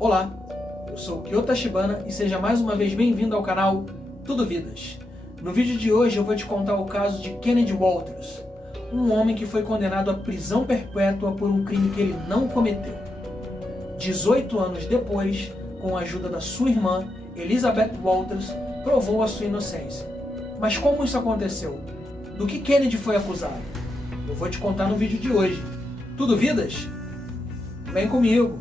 Olá, eu sou o Kyo Tachibana e seja mais uma vez bem-vindo ao canal Tudo Vidas. No vídeo de hoje eu vou te contar o caso de Kennedy Walters, um homem que foi condenado à prisão perpétua por um crime que ele não cometeu. 18 anos depois, com a ajuda da sua irmã, Elizabeth Walters, provou a sua inocência. Mas como isso aconteceu? Do que Kennedy foi acusado? Eu vou te contar no vídeo de hoje. Tudo Vidas? Vem comigo!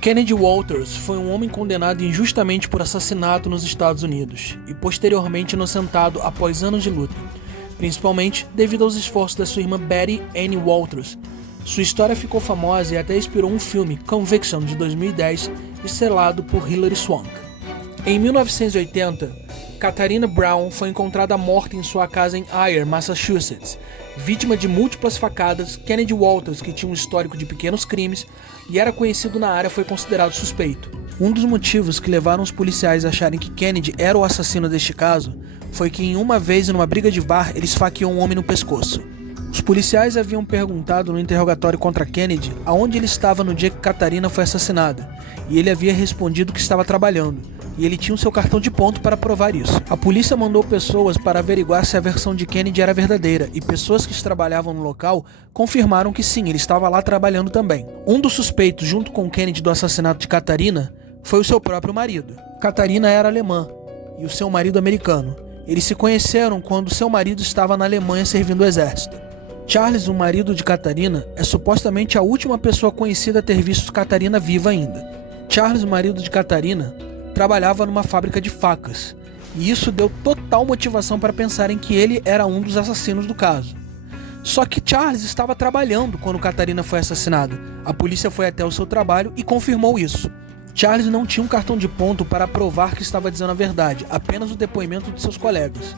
Kennedy Walters foi um homem condenado injustamente por assassinato nos Estados Unidos e posteriormente inocentado após anos de luta, principalmente devido aos esforços da sua irmã Betty Anne Walters. Sua história ficou famosa e até inspirou um filme, Conviction, de 2010, estrelado por Hilary Swank. Em 1980, Katharina Brown foi encontrada morta em sua casa em Ayer, Massachusetts. Vítima de múltiplas facadas, Kennedy Walters, que tinha um histórico de pequenos crimes e era conhecido na área, foi considerado suspeito. Um dos motivos que levaram os policiais a acharem que Kennedy era o assassino deste caso foi que em uma vez, numa briga de bar, ele esfaqueou um homem no pescoço. Os policiais haviam perguntado no interrogatório contra Kennedy aonde ele estava no dia que Katharina foi assassinada, e ele havia respondido que estava trabalhando, e ele tinha o seu cartão de ponto para provar isso. A polícia mandou pessoas para averiguar se a versão de Kennedy era verdadeira, e pessoas que trabalhavam no local confirmaram que sim, ele estava lá trabalhando também. Um dos suspeitos, junto com Kennedy, do assassinato de Katharina, foi o seu próprio marido. Katharina era alemã, e o seu marido americano. Eles se conheceram quando seu marido estava na Alemanha servindo o exército. Charles, o marido de Katharina, é supostamente a última pessoa conhecida a ter visto Katharina viva ainda. Charles, o marido de Katharina, trabalhava numa fábrica de facas, e isso deu total motivação para pensarem que ele era um dos assassinos do caso. Só que Charles estava trabalhando quando Katharina foi assassinada. A polícia foi até o seu trabalho e confirmou isso. Charles não tinha um cartão de ponto para provar que estava dizendo a verdade, apenas o depoimento de seus colegas.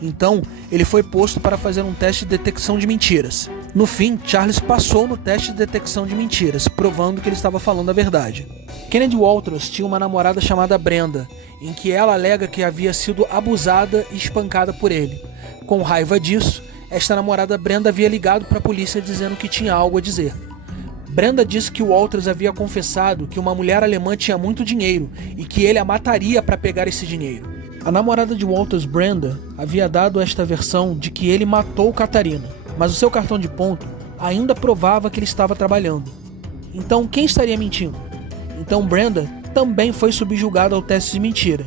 Então, ele foi posto para fazer um teste de detecção de mentiras. No fim, Charles passou no teste de detecção de mentiras, provando que ele estava falando a verdade. Kennedy Walters tinha uma namorada chamada Brenda, em que ela alega que havia sido abusada e espancada por ele. Com raiva disso, esta namorada Brenda havia ligado para a polícia dizendo que tinha algo a dizer. Brenda disse que Walters havia confessado que uma mulher alemã tinha muito dinheiro e que ele a mataria para pegar esse dinheiro. A namorada de Walters, Brenda, havia dado esta versão de que ele matou Katharina, mas o seu cartão de ponto ainda provava que ele estava trabalhando. Então, quem estaria mentindo? Então, Brenda também foi subjugada ao teste de mentira,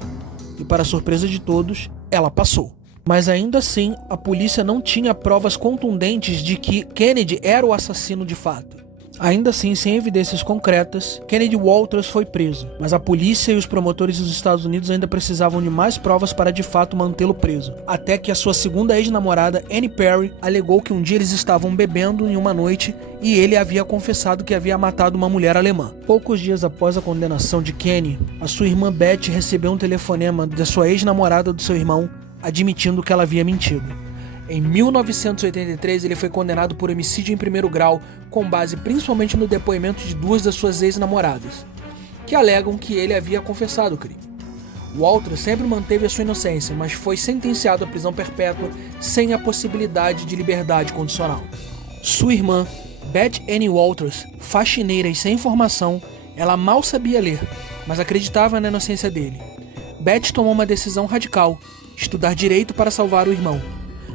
e para surpresa de todos, ela passou. Mas ainda assim, a polícia não tinha provas contundentes de que Kennedy era o assassino de fato. Ainda assim, sem evidências concretas, Kennedy Walters foi preso, mas a polícia e os promotores dos Estados Unidos ainda precisavam de mais provas para de fato mantê-lo preso, até que a sua segunda ex-namorada, Anne Perry, alegou que um dia eles estavam bebendo em uma noite e ele havia confessado que havia matado uma mulher alemã. Poucos dias após a condenação de Kenny, a sua irmã Betty recebeu um telefonema da sua ex-namorada do seu irmão, admitindo que ela havia mentido. Em 1983, ele foi condenado por homicídio em primeiro grau, com base principalmente no depoimento de duas das suas ex-namoradas, que alegam que ele havia confessado o crime. Walters sempre manteve a sua inocência, mas foi sentenciado à prisão perpétua sem a possibilidade de liberdade condicional. Sua irmã, Betty Anne Walters, faxineira e sem formação, ela mal sabia ler, mas acreditava na inocência dele. Betty tomou uma decisão radical: estudar direito para salvar o irmão.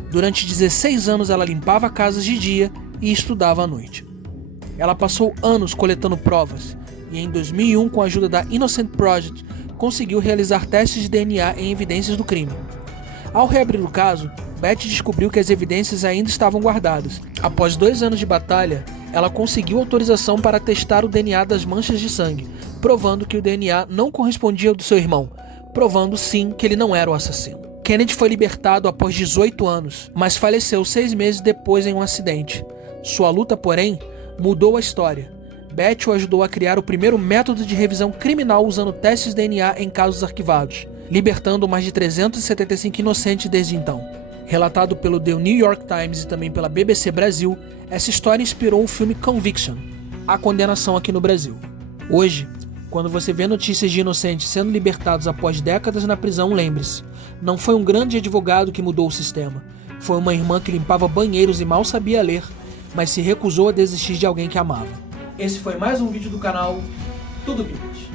Durante 16 anos ela limpava casas de dia e estudava à noite. Ela passou anos coletando provas e em 2001, com a ajuda da Innocent Project, conseguiu realizar testes de DNA em evidências do crime. Ao reabrir o caso, Betty descobriu que as evidências ainda estavam guardadas. Após 2 anos de batalha, ela conseguiu autorização para testar o DNA das manchas de sangue, provando que o DNA não correspondia ao do seu irmão, provando sim que ele não era o assassino. Kennedy foi libertado após 18 anos, mas faleceu 6 meses depois em um acidente. Sua luta, porém, mudou a história. Betty o ajudou a criar o primeiro método de revisão criminal usando testes de DNA em casos arquivados, libertando mais de 375 inocentes desde então. Relatado pelo The New York Times e também pela BBC Brasil, essa história inspirou o filme Conviction, a condenação aqui no Brasil. Hoje, quando você vê notícias de inocentes sendo libertados após décadas na prisão, lembre-se, não foi um grande advogado que mudou o sistema. Foi uma irmã que limpava banheiros e mal sabia ler, mas se recusou a desistir de alguém que amava. Esse foi mais um vídeo do canal Tudo Vidas.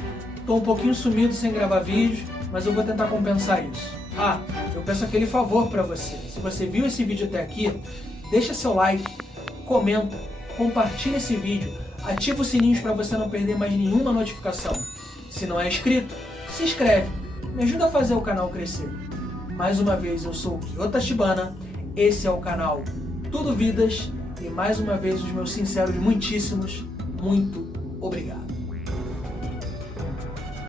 Tô um pouquinho sumido sem gravar vídeos, mas eu vou tentar compensar isso. Ah, eu peço aquele favor para você. Se você viu esse vídeo até aqui, deixa seu like, comenta, compartilha esse vídeo, ativa o sininho para você não perder mais nenhuma notificação. Se não é inscrito, se inscreve. Me ajuda a fazer o canal crescer. Mais uma vez, eu sou o Kyo Tachibana, esse é o canal Tudo Vidas, e mais uma vez os meus sinceros muitíssimos, muito obrigado.